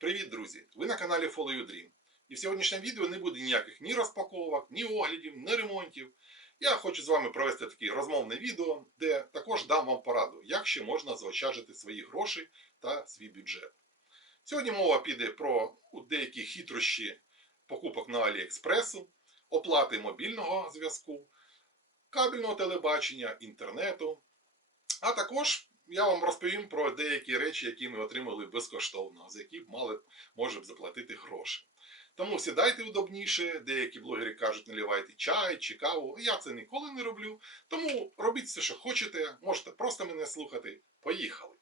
Привіт, друзі! Ви на каналі Follow Your Dream. І в сьогоднішньому відео не буде ніяких ні розпаковок, ні оглядів, ні ремонтів. Я хочу з вами провести таке розмовне відео, де також дам вам пораду, як ще можна заощаджити свої гроші та свій бюджет. Сьогодні мова піде про деякі хитрощі покупок на Аліекспресу, оплати мобільного зв'язку, кабельного телебачення, інтернету. А також я вам розповім про деякі речі, які ми отримали безкоштовно, за які мали може б заплатити гроші. Тому сідайте удобніше, деякі блогери кажуть, наливайте чай чи каву. Я це ніколи не роблю. Тому робіть все, що хочете, можете просто мене слухати. Поїхали!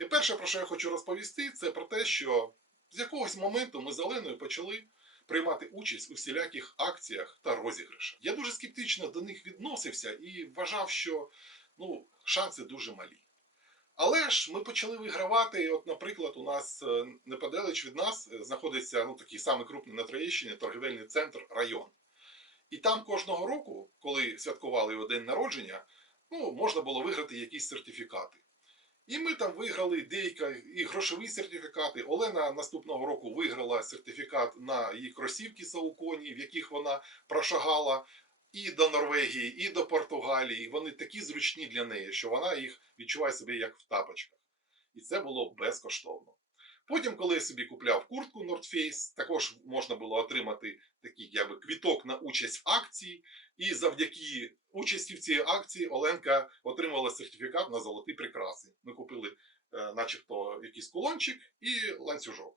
І перше, про що я хочу розповісти, це про те, що з якогось моменту ми з Оленою почали приймати участь у всіляких акціях та розіграшах. Я дуже скептично до них відносився і вважав, що ну, шанси дуже малі. Але ж ми почали вигравати. От, наприклад, у нас е, неподалеч від нас е, знаходиться ну, такий самий крупний на Троєщині торгівельний центр район. І там кожного року, коли святкували його день народження, ну, можна було виграти якісь сертифікати. І ми там виграли деякі і грошові сертифікати. Олена наступного року виграла сертифікат на її кросівки Сауконі, в яких вона прошагала і до Норвегії, і до Португалії. Вони такі зручні для неї, що вона їх відчуває собі як в тапочках. І це було безкоштовно. Потім, коли я собі купляв куртку North Face, також можна було отримати такий якби, квіток на участь в акції. І завдяки участі в цій акції Оленка отримала сертифікат на золоті прикраси. Ми купили, е, начебто, якийсь кулончик і ланцюжок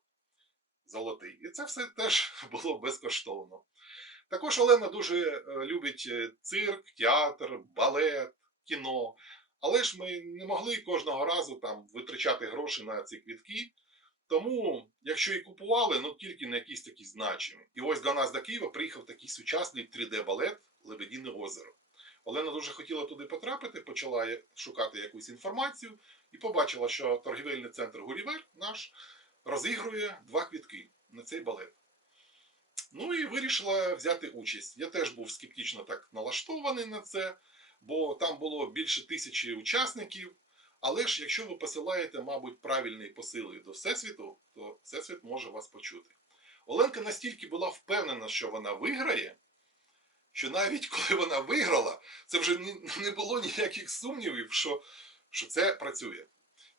золотий. І це все теж було безкоштовно. Також Олена дуже е, любить е, цирк, театр, балет, кіно. Але ж ми не могли кожного разу там витрачати гроші на ці квітки. Тому, якщо і купували, ну тільки на якісь такі значимі. І ось до нас до Києва приїхав такий сучасний 3D-балет Лебедіне озеро. Олена дуже хотіла туди потрапити, почала шукати якусь інформацію і побачила, що торгівельний центр Гулівер наш розігрує два квітки на цей балет. Ну і вирішила взяти участь. Я теж був скептично так налаштований на це, бо там було більше тисячі учасників. Але ж якщо ви посилаєте, мабуть, правильні посили до Всесвіту, то Всесвіт може вас почути. Оленка настільки була впевнена, що вона виграє, що навіть коли вона виграла, це вже не було ніяких сумнівів, що, що це працює.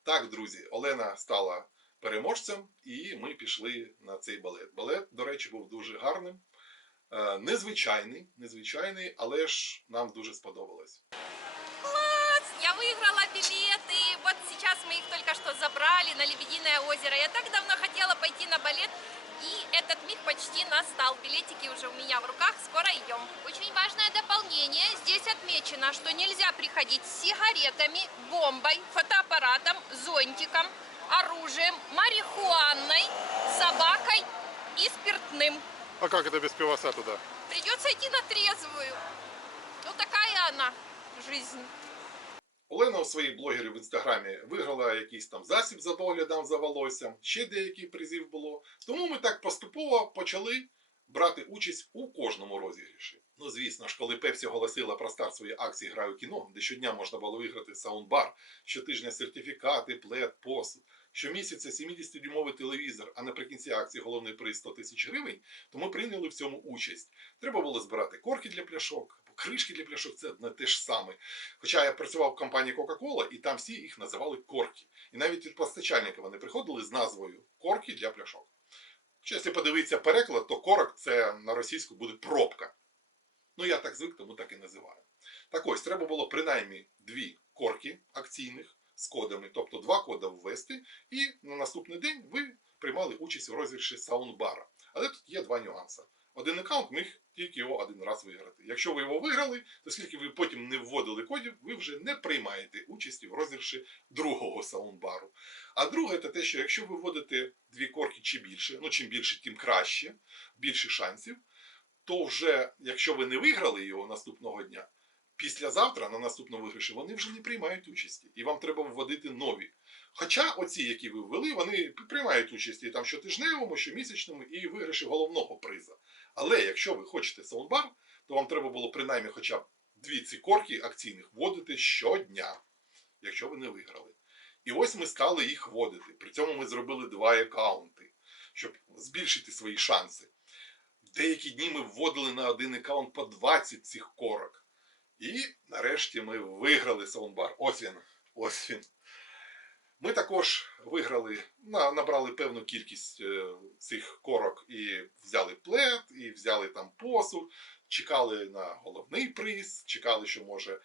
Так, друзі, Олена стала переможцем, і ми пішли на цей балет. Балет, до речі, був дуже гарним, е, незвичайний, незвичайний, але ж нам дуже сподобалось. Класс! Я выиграла билеты. Вот сейчас мы их только что забрали на Лебединое озеро. Я так давно хотела пойти на балет, и этот миг почти настал. Билетики уже у меня в руках, скоро идем. Очень важное дополнение. Здесь отмечено, что нельзя приходить с сигаретами, бомбой, фотоаппаратом, зонтиком, оружием, марихуаной, собакой и спиртным. А как это без пивоса туда? Придется идти на трезвую. Ну такая она, жизнь. Олена у своїх блогерів в інстаграмі виграла якийсь там засіб за доглядом за волоссям, ще деякий призів було. Тому ми так поступово почали брати участь у кожному розігріші. Ну, звісно ж, коли Пепсі оголосила про старт своєї акції Граю кіно, де щодня можна було виграти саундбар, щотижня сертифікати, плед, посуд, щомісяця 70-дюймовий телевізор, а наприкінці акції головний приз 100 тисяч гривень, то ми прийняли в цьому участь. Треба було збирати корки для пляшок, або кришки для пляшок, це одне те ж саме. Хоча я працював в компанії Coca-Cola, і там всі їх називали корки. І навіть від постачальника вони приходили з назвою корки для пляшок. Хоча, якщо подивитися переклад, то корок це на російську буде пробка. Ну, я так звик, тому так і називаю. Так ось, треба було принаймні дві корки акційних з кодами, тобто два кода ввести, і на наступний день ви приймали участь у розіграші саундбара. Але тут є два нюанси. Один аккаунт міг тільки його один раз виграти. Якщо ви його виграли, то скільки ви потім не вводили кодів, ви вже не приймаєте участі в розіграші другого саундбару. А друге, це те, що якщо ви вводите дві корки чи більше, ну чим більше, тим краще, більше шансів, то вже, якщо ви не виграли його наступного дня, післязавтра на наступному виграші вони вже не приймають участі, і вам треба вводити нові. Хоча оці, які ви ввели, вони приймають участь і там щотижневому, щомісячному і виграші головного приза. Але якщо ви хочете саундбар, то вам треба було принаймні хоча б дві ці корки акційних вводити щодня, якщо ви не виграли. І ось ми стали їх вводити. При цьому ми зробили два аккаунти. щоб збільшити свої шанси. Деякі дні ми вводили на один аккаунт по 20 цих корок. І нарешті ми виграли саундбар. Ось він. Ось він. Ми також виграли, набрали певну кількість е, цих корок і взяли плед, і взяли там посуд, чекали на головний приз, чекали, що може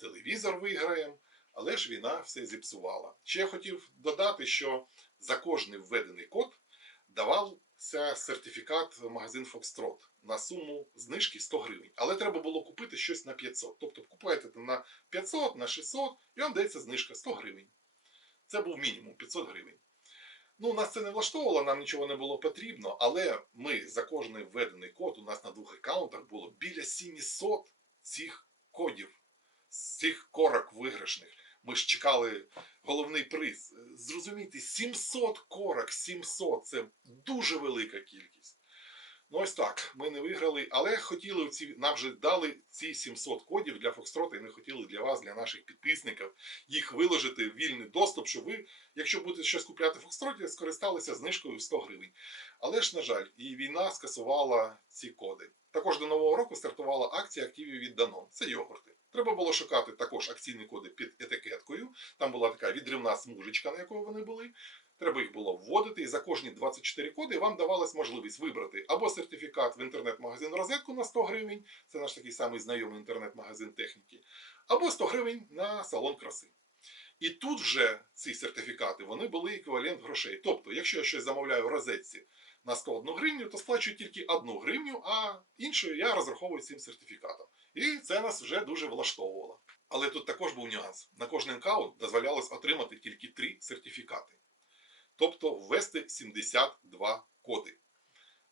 телевізор виграємо, але ж війна все зіпсувала. Ще я хотів додати, що за кожний введений код давався сертифікат магазин Foxtrot на суму знижки 100 гривень. Але треба було купити щось на 500. Тобто купуєте на 500, на 600, і вам дається знижка 100 гривень. Це був мінімум 500 гривень. Ну, нас це не влаштовувало, нам нічого не було потрібно, але ми за кожний введений код, у нас на двох аккаунтах було біля 700 цих кодів, цих корок виграшних. Ми ж чекали головний приз. Зрозумійте, 700 корок, 700 це дуже велика кількість. Ну ось так, ми не виграли, але хотіли ці, нам вже дали ці 700 кодів для Фокстрота, і ми хотіли для вас, для наших підписників, їх виложити в вільний доступ, щоб ви, якщо будете щось купляти в Фокстроті, скористалися знижкою в 100 гривень. Але ж, на жаль, і війна скасувала ці коди. Також до нового року стартувала акція активів від Данон. Це йогурти. Треба було шукати також акційні коди під етикеткою. Там була така відривна смужечка, на якої вони були. Треба їх було вводити, і за кожні 24 коди вам давалась можливість вибрати або сертифікат в інтернет-магазин розетку на 100 гривень, це наш такий самий знайомий інтернет-магазин техніки, або 100 гривень на салон краси. І тут вже ці сертифікати вони були еквівалент грошей. Тобто, якщо я щось замовляю в розетці на 101 гривню, то сплачую тільки 1 гривню, а іншою я розраховую цим сертифікатом. І це нас вже дуже влаштовувало. Але тут також був нюанс. На кожен аккаунт дозволялось отримати тільки 3 сертифікати. Тобто ввести 72 коди.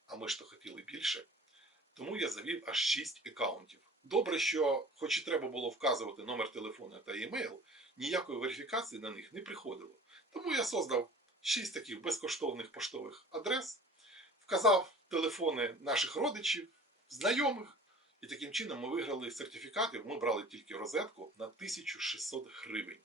А ми ж то хотіли більше. Тому я завів аж 6 аккаунтів. Добре, що, хоч і треба було вказувати номер телефону та емейл, ніякої верифікації на них не приходило. Тому я создав 6 таких безкоштовних поштових адрес, вказав телефони наших родичів, знайомих, і таким чином ми виграли сертифікати. Ми брали тільки розетку на 1600 гривень.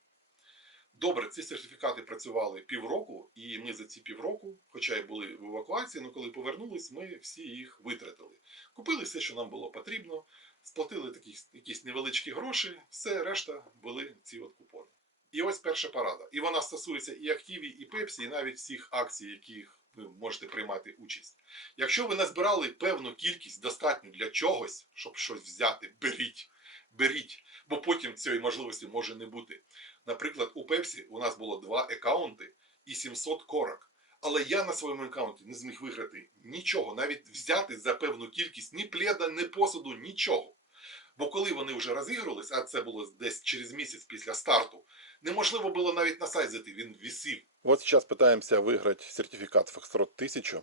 Добре, ці сертифікати працювали півроку, і ми за ці півроку, хоча й були в евакуації, але коли повернулись, ми всі їх витратили. Купили все, що нам було потрібно, сплатили такі, якісь невеличкі гроші, все решта були ці от купони. І ось перша порада. І вона стосується і Активі, і Пепсі, і навіть всіх акцій, яких ви можете приймати участь. Якщо ви назбирали певну кількість достатньо для чогось, щоб щось взяти, беріть, беріть, бо потім цієї можливості може не бути. Наприклад, у Пепсі у нас було два аккаунти і 700 корок. Але я на своєму аккаунті не зміг виграти нічого, навіть взяти за певну кількість ні пледа, ні посуду, нічого. Бо коли вони вже розігрувались, а це було десь через місяць після старту, неможливо було навіть на сайт зайти, він висів. Вот сейчас пытаемся выиграть сертификат Foxtrot 1000.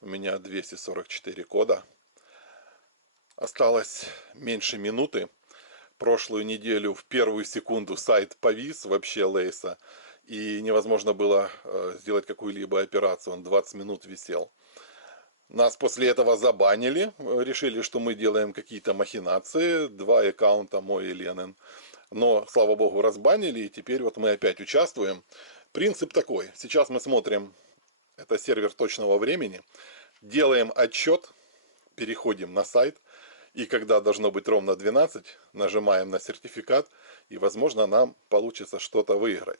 У меня 244 кода. Осталось меньше минуты. Прошлую неделю в первую секунду сайт повис вообще Лейса. И невозможно было э, сделать какую-либо операцию. Он 20 минут висел. Нас после этого забанили. э, Решили, что мы делаем какие-то махинации. Два аккаунта мой и Ленин. Но, слава богу, разбанили. И теперь вот мы опять участвуем. Принцип такой. Сейчас мы смотрим, это сервер точного времени, делаем отчет, переходим на сайт, и когда должно быть ровно 12, нажимаем на сертификат, и, возможно, нам получится что-то выиграть.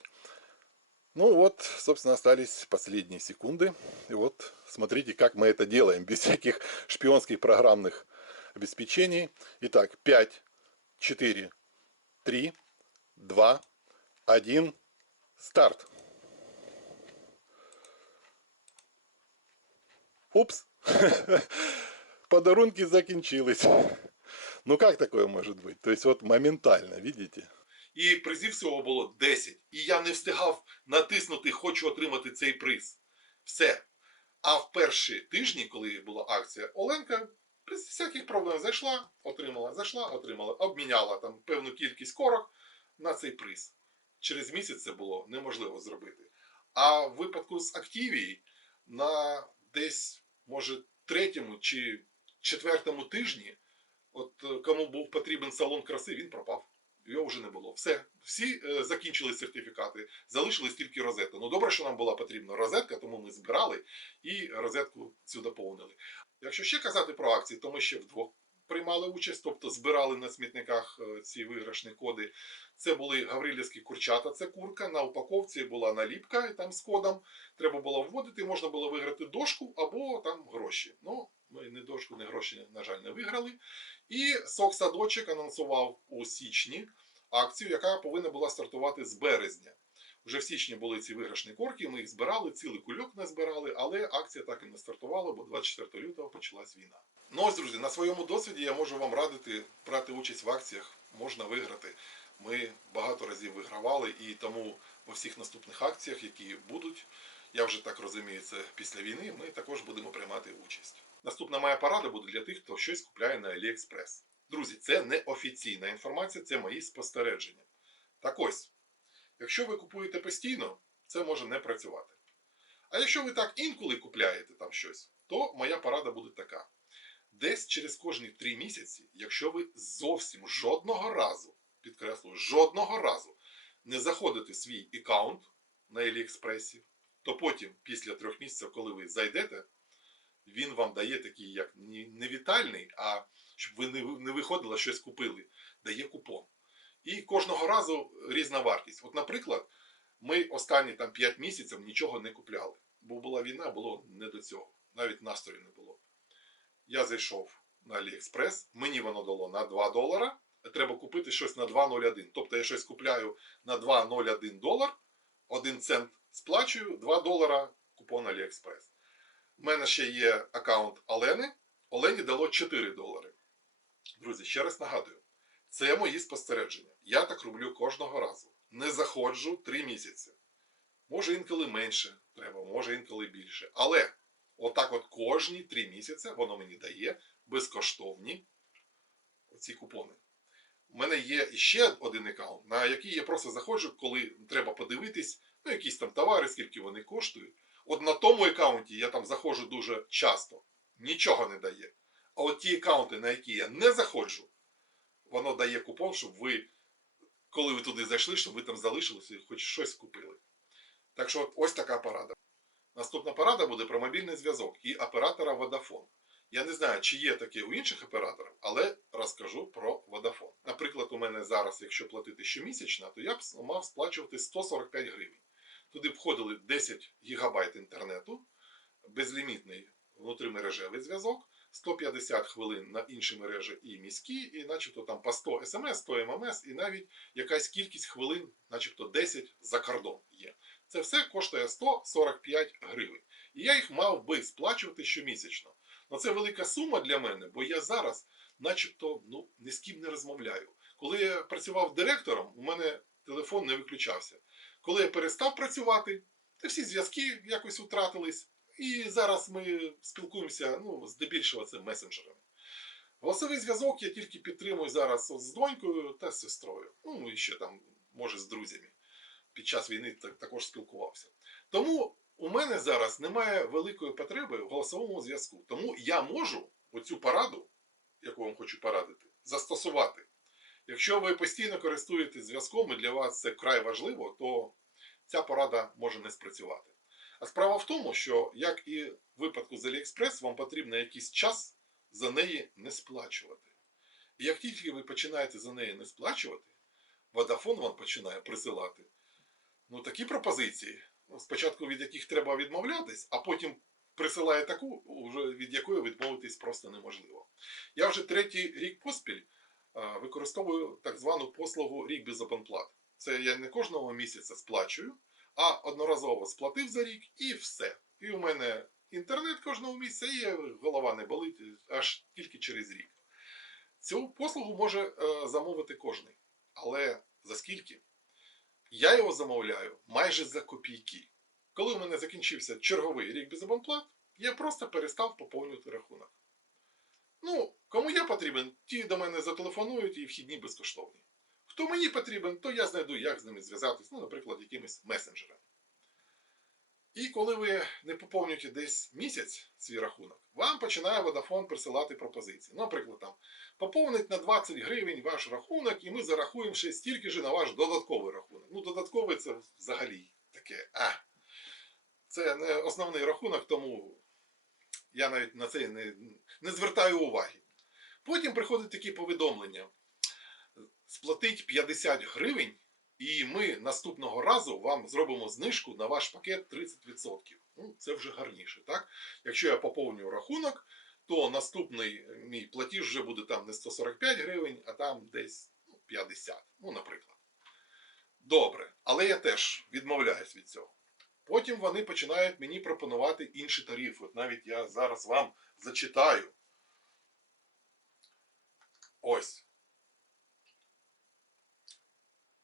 Ну вот, собственно, остались последние секунды. И вот смотрите, как мы это делаем, без всяких шпионских программных обеспечений. Итак, 5, 4, 3, 2, 1, старт. Упс. Подарунки закінчились. Ну как такое может быть? То есть вот моментально, видите? І призів всього було 10. І я не встигав натиснути Хочу отримати цей приз. Все. А в перші тижні, коли була акція, Оленка без всяких проблем зайшла, отримала, зайшла, отримала, обміняла там певну кількість корок на цей приз. Через місяць це було неможливо зробити. А в випадку з Активії на десь, може, третьому чи четвертому тижні, от е, кому був потрібен салон краси, він пропав. його вже не було. Все, всі е, закінчили сертифікати, залишились тільки розетка. Ну добре, що нам була потрібна розетка, тому ми збирали і розетку цю доповнили. Якщо ще казати про акції, то ми ще вдвох приймали участь, тобто збирали на смітниках е, ці виграшні коди. Це були гаврилівські курчата, це курка. На упаковці була наліпка там з кодом. Треба було вводити, можна було виграти дошку або там гроші. Ну, ми ні дошку, ні гроші, на жаль, не виграли. І сок садочок анонсував у січні акцію, яка повинна була стартувати з березня. Вже в січні були ці виграшні корки, ми їх збирали, цілий кульок не збирали, але акція так і не стартувала, бо 24 лютого почалась війна. Ну ось, друзі, на своєму досвіді я можу вам радити брати участь в акціях, можна виграти. Ми багато разів вигравали, і тому во всіх наступних акціях, які будуть, я вже так розумію, це після війни, ми також будемо приймати участь. Наступна моя порада буде для тих, хто щось купляє на AliExpress. Друзі, це не офіційна інформація, це мої спостереження. Так ось, якщо ви купуєте постійно, це може не працювати. А якщо ви так інколи купляєте там щось, то моя порада буде така. Десь через кожні три місяці, якщо ви зовсім жодного разу, підкреслюю, жодного разу не заходите в свій аккаунт на AliExpress, то потім, після трьох місяців, коли ви зайдете, він вам дає такий, як не вітальний, а щоб ви не ви- виходили, щось купили, дає купон. І кожного разу різна вартість. От, наприклад, ми останні там 5 місяців нічого не купляли. Бо була війна, було не до цього. Навіть настрою не було. Я зайшов на AliExpress, мені воно дало на 2 долара, треба купити щось на 2,01. Тобто я щось купляю на 2,01 долар, 1 цент сплачую, 2 долара купон AliExpress. У мене ще є аккаунт Олени. Олені дало 4 долари. Друзі, ще раз нагадую, це мої спостереження. Я так роблю кожного разу. Не заходжу 3 місяці. Може інколи менше треба, може інколи більше. Але отак от кожні 3 місяці воно мені дає безкоштовні оці купони. У мене є ще один аккаунт, на який я просто заходжу, коли треба подивитись, ну, якісь там товари, скільки вони коштують. От на тому аккаунті я там заходжу дуже часто, нічого не дає. А от ті аккаунти, на які я не заходжу, воно дає купон, щоб ви, коли ви туди зайшли, щоб ви там залишилися і хоч щось купили. Так що ось така порада. Наступна порада буде про мобільний зв'язок і оператора Vodafone. Я не знаю, чи є таке у інших операторів, але розкажу про Vodafone. Наприклад, у мене зараз, якщо платити щомісячно, то я б мав сплачувати 145 гривень. Туди входили 10 гігабайт інтернету, безлімітний внутрімережевий зв'язок, 150 хвилин на інші мережі і міські, і начебто там по 100 смс, 100 ММС, і навіть якась кількість хвилин, начебто 10 за кордон є. Це все коштує 145 гривень. І я їх мав би сплачувати щомісячно. Ну це велика сума для мене, бо я зараз, начебто, ну, ні з ким не розмовляю. Коли я працював директором, у мене телефон не виключався. Коли я перестав працювати, то всі зв'язки якось втратились. І зараз ми спілкуємося, ну, здебільшого це месенджерами. Голосовий зв'язок я тільки підтримую зараз з донькою та з сестрою. Ну, і ще там, може, з друзями. Під час війни також спілкувався. Тому у мене зараз немає великої потреби в голосовому зв'язку. Тому я можу оцю пораду, яку вам хочу порадити, застосувати. Якщо ви постійно користуєтесь зв'язком і для вас це вкрай важливо, то ця порада може не спрацювати. А справа в тому, що як і в випадку з AliExpress, вам потрібно якийсь час за неї не сплачувати. І як тільки ви починаєте за неї не сплачувати, Vodafone вам починає присилати ну, такі пропозиції, спочатку від яких треба відмовлятись, а потім присилає таку, від якої відмовитись просто неможливо. Я вже третій рік поспіль використовую так звану послугу рік без оплат. Це я не кожного місяця сплачую, а одноразово сплатив за рік і все. І у мене інтернет кожного місяця, і голова не болить аж тільки через рік. Цю послугу може е, замовити кожний. Але за скільки? Я його замовляю майже за копійки. Коли у мене закінчився черговий рік без абонплат, я просто перестав поповнювати рахунок. Ну, кому я потрібен, ті до мене зателефонують і вхідні безкоштовні. Хто мені потрібен, то я знайду, як з ними зв'язатись, ну, наприклад, якимись месенджерами. І коли ви не поповнюєте десь місяць свій рахунок, вам починає Vodafone присилати пропозиції. Наприклад, там поповнить на 20 гривень ваш рахунок, і ми зарахуємо ще стільки ж на ваш додатковий рахунок. Ну, додатковий це взагалі таке. А. Це не основний рахунок, тому я навіть на це не, не звертаю уваги. Потім приходять такі повідомлення. Сплатить 50 гривень, і ми наступного разу вам зробимо знижку на ваш пакет 30%. Ну, це вже гарніше, так? Якщо я поповнюю рахунок, то наступний мій платіж вже буде там не 145 гривень, а там десь ну, 50, ну, наприклад. Добре, але я теж відмовляюсь від цього. Потім вони починають мені пропонувати інші тарифи. От навіть я зараз вам зачитаю. Ось.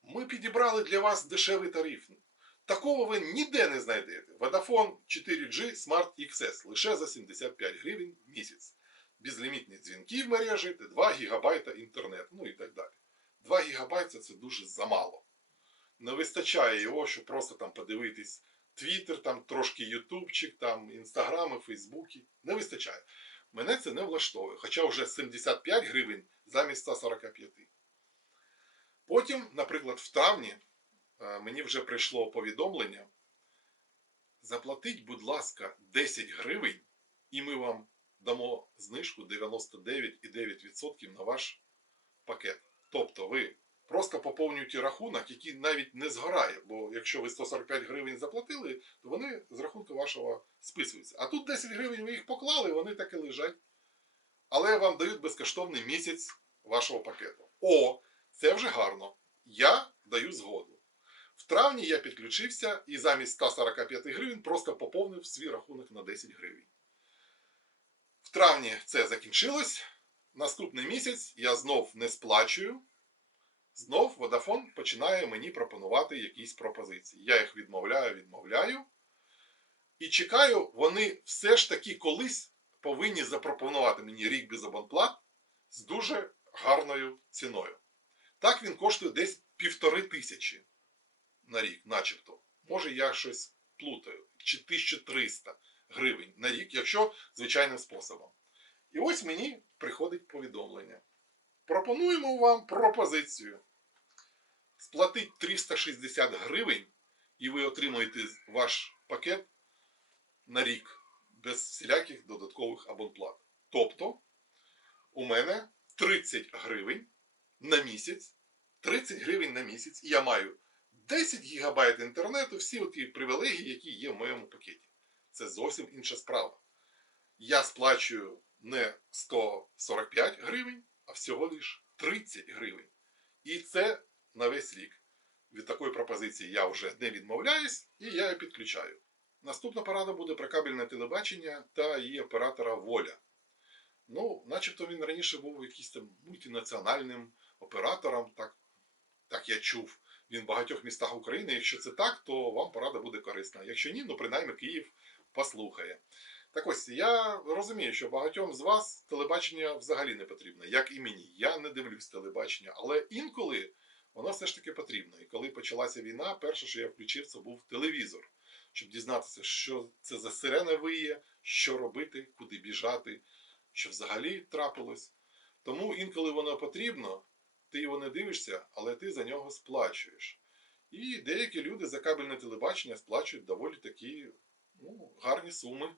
Ми підібрали для вас дешевий тариф. Такого ви ніде не знайдете. Vodafone 4G Smart XS лише за 75 гривень в місяць. Безлімітні дзвінки в мережі та 2 ГБ інтернету, ну і так далі. 2 ГБ це дуже замало. Не вистачає його, щоб просто там подивитись Твіттер, там трошки Ютубчик, там Інстаграми, Фейсбуки. Не вистачає. Мене це не влаштовує, хоча вже 75 гривень замість 145. Потім, наприклад, в травні е, мені вже прийшло повідомлення. Заплатіть, будь ласка, 10 гривень, і ми вам дамо знижку 99,9% на ваш пакет. Тобто ви просто поповнюєте рахунок, який навіть не згорає, бо якщо ви 145 гривень заплатили, то вони з рахунку вашого списуються. А тут 10 гривень ви їх поклали, вони так і лежать. Але вам дають безкоштовний місяць вашого пакету. О, це вже гарно. Я даю згоду. В травні я підключився і замість 145 гривень просто поповнив свій рахунок на 10 гривень. В травні це закінчилось. Наступний місяць я знов не сплачую. Знов Vodafone починає мені пропонувати якісь пропозиції. Я їх відмовляю, відмовляю. І чекаю, вони все ж таки колись повинні запропонувати мені рік без абонплат з дуже гарною ціною. Так він коштує десь півтори тисячі на рік, начебто. Може я щось плутаю. Чи 1300 гривень на рік, якщо звичайним способом. І ось мені приходить повідомлення. Пропонуємо вам пропозицію. Сплатить 360 гривень, і ви отримуєте ваш пакет на рік без всіляких додаткових абонплат. Тобто, у мене 30 гривень на місяць, 30 гривень на місяць, і я маю 10 гігабайт інтернету, всі ті привілегії, які є в моєму пакеті. Це зовсім інша справа. Я сплачую не 145 гривень, а всього лиш 30 гривень. І це на весь рік. Від такої пропозиції я вже не відмовляюсь і я її підключаю. Наступна порада буде про кабельне телебачення та її оператора Воля. Ну, начебто він раніше був якийсь там мультинаціональним оператором, так, так я чув. Він в багатьох містах України. Якщо це так, то вам порада буде корисна. Якщо ні, ну принаймні Київ послухає. Так ось я розумію, що багатьом з вас телебачення взагалі не потрібно, як і мені. Я не дивлюсь телебачення, але інколи воно все ж таки потрібно. І коли почалася війна, перше, що я включив, це був телевізор, щоб дізнатися, що це за сирена виє, що робити, куди біжати, що взагалі трапилось. Тому інколи воно потрібно, ти його не дивишся, але ти за нього сплачуєш. І деякі люди за кабельне телебачення сплачують доволі такі ну, гарні суми.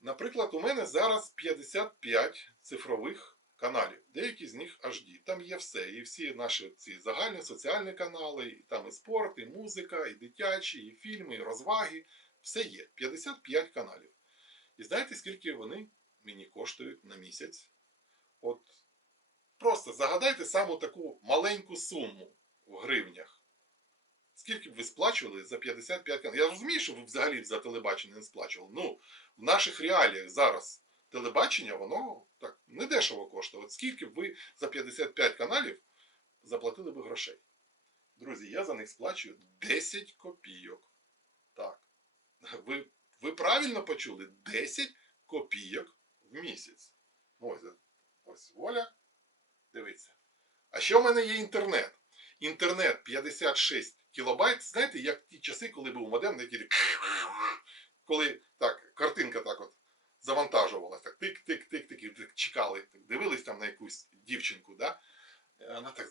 Наприклад, у мене зараз 55 цифрових каналів, деякі з них HD. Там є все. І всі наші ці загальні соціальні канали, і там і спорт, і музика, і дитячі, і фільми, і розваги. Все є. 55 каналів. І знаєте, скільки вони мені коштують на місяць? От просто загадайте саму таку маленьку суму в гривнях. Скільки б ви сплачували за 55 каналів? Я розумію, що ви взагалі за телебачення не сплачували. Ну, в наших реаліях зараз телебачення, воно так недешево коштує. От скільки б ви за 55 каналів заплатили б грошей? Друзі, я за них сплачую 10 копійок. Так. Ви, ви правильно почули? 10 копійок в місяць. Ось, ось воля. Дивіться. А ще в мене є інтернет. Інтернет 56 кілобайт. Знаєте, як ті часи, коли був модем, який коли так, картинка так от завантажувалась, так тик-тик-тик-тик, чекали, так дивились там на якусь дівчинку, да? Е, вона так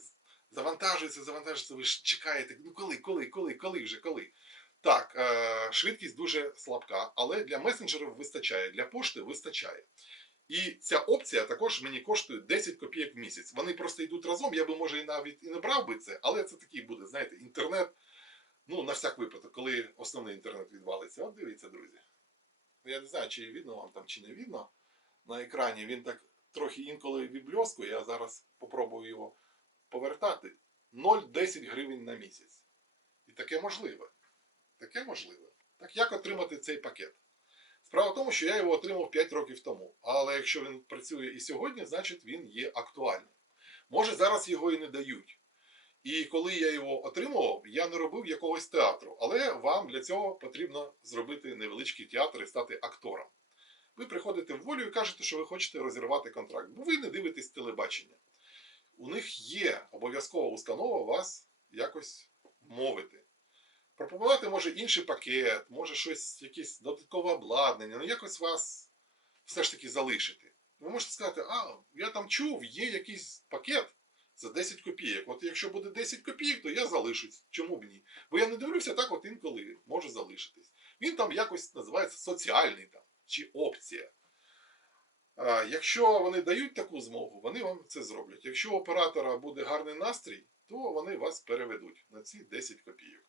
завантажується, завантажується, ви ж чекаєте, ну коли, коли, коли, коли вже, коли. Так, е, швидкість дуже слабка, але для месенджерів вистачає, для пошти вистачає. І ця опція також мені коштує 10 копійок в місяць. Вони просто йдуть разом. Я би може і навіть і не брав би це, але це такий буде, знаєте, інтернет. Ну, на всяк випадок, коли основний інтернет відвалиться. От дивіться, друзі. Я не знаю, чи видно вам там, чи не видно на екрані. Він так трохи інколи відбльоскує. Я зараз попробую його повертати. 0,10 гривень на місяць. І таке можливе. Таке можливе. Так як отримати цей пакет? Справа в тому, що я його отримав 5 років тому. Але якщо він працює і сьогодні, значить він є актуальним. Може зараз його і не дають. І коли я його отримував, я не робив якогось театру. Але вам для цього потрібно зробити невеличкий театр і стати актором. Ви приходите в волю і кажете, що ви хочете розірвати контракт, бо ви не дивитесь телебачення. У них є обов'язкова установа вас якось мовити. Пропонувати може інший пакет, може щось, якесь додаткове обладнання, ну якось вас все ж таки залишити. Ви можете сказати, а, я там чув, є якийсь пакет за 10 копійок. От якщо буде 10 копійок, то я залишусь. Чому б ні? Бо я не дивлюся, так от інколи може залишитись. Він там якось називається соціальний там, чи опція. А, якщо вони дають таку змогу, вони вам це зроблять. Якщо у оператора буде гарний настрій, то вони вас переведуть на ці 10 копійок.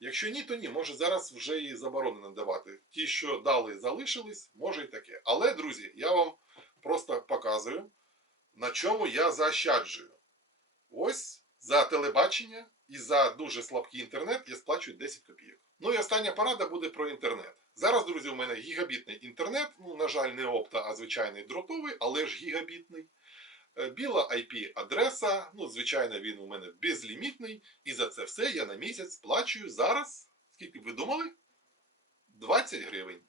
Якщо ні, то ні. Може зараз вже і заборонено давати. Ті, що дали, залишились, може і таке. Але, друзі, я вам просто показую, на чому я заощаджую. Ось за телебачення і за дуже слабкий інтернет я сплачую 10 копійок. Ну і остання порада буде про інтернет. Зараз, друзі, у мене гігабітний інтернет. Ну, на жаль, не опта, а звичайний дротовий, але ж гігабітний. Е, Біла IP-адреса, ну, звичайно, він у мене безлімітний, і за це все я на місяць сплачую зараз. Скільки ви думали? 20 гривень.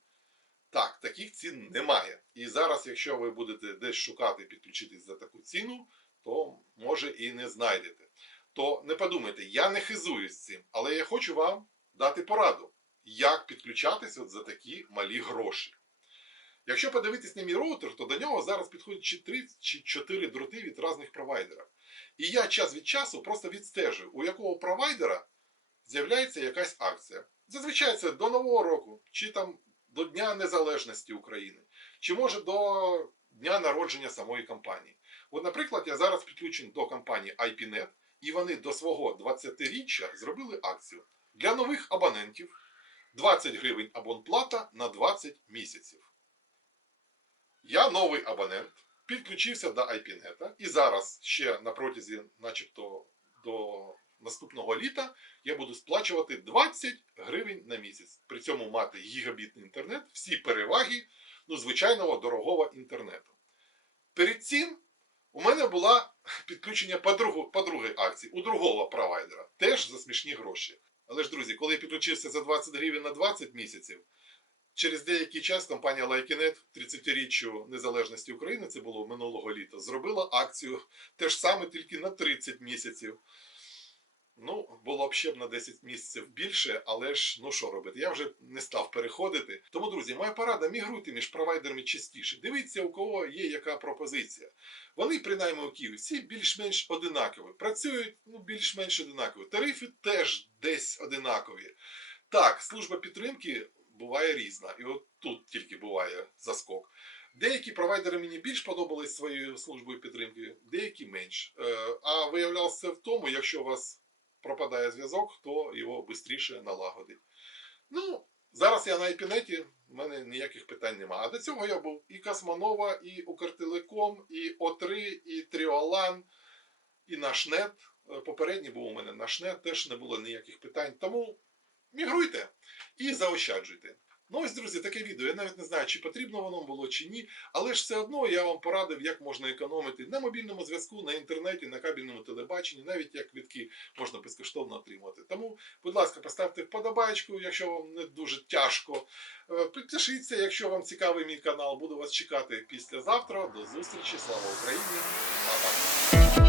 Так, таких цін немає. І зараз, якщо ви будете десь шукати підключитись за таку ціну, то може і не знайдете. То не подумайте, я не хизуюсь цим, але я хочу вам дати пораду, як підключатись от за такі малі гроші. Якщо подивитись на мій роутер, то до нього зараз підходять чи 3 чи 4 дроти від різних провайдерів. І я час від часу просто відстежую, у якого провайдера з'являється якась акція. Зазвичай це до Нового року, чи там до Дня Незалежності України, чи може до дня народження самої компанії. От, наприклад, я зараз підключений до компанії IPNet, і вони до свого 20-річчя зробили акцію для нових абонентів 20 гривень абонплата на 20 місяців. Я новий абонент, підключився до IPNet, і зараз ще на протязі, начебто, до наступного літа я буду сплачувати 20 гривень на місяць. При цьому мати гігабітний інтернет, всі переваги ну, звичайного дорогого інтернету. Перед цим у мене була підключення по, акції у другого провайдера, теж за смішні гроші. Але ж, друзі, коли я підключився за 20 гривень на 20 місяців, через деякий час компанія Лайкінет 30-річчю незалежності України, це було минулого літа, зробила акцію те ж саме тільки на 30 місяців. Ну, було б ще б на 10 місяців більше, але ж ну що робити? Я вже не став переходити. Тому, друзі, моя порада мігруйте між провайдерами частіше. Дивіться, у кого є яка пропозиція. Вони, принаймні у Києві, всі більш-менш одинакові. Працюють ну, більш-менш одинакові. Тарифи теж десь одинакові. Так, служба підтримки буває різна. І от тут тільки буває заскок. Деякі провайдери мені більш подобались своєю службою підтримки, деякі менш. Е, А виявлялося в тому, якщо у вас пропадає зв'язок, хто його швидше налагодить. Ну, зараз я на епінеті, в мене ніяких питань немає. А до цього я був і Космонова, і Укртелеком, і О3, і Тріолан, і Нашнет. Е, Попередній був у мене Нашнет, теж не було ніяких питань. Тому мігруйте і заощаджуйте. Ну ось, друзі, таке відео. Я навіть не знаю, чи потрібно воно було, чи ні. Але ж все одно я вам порадив, як можна економити на мобільному зв'язку, на інтернеті, на кабельному телебаченні, навіть як квитки можна безкоштовно отримати. Тому, будь ласка, поставте вподобайку, якщо вам не дуже тяжко. Е, Підпишіться, якщо вам цікавий мій канал. Буду вас чекати післязавтра. До зустрічі. Слава Україні! Па-па!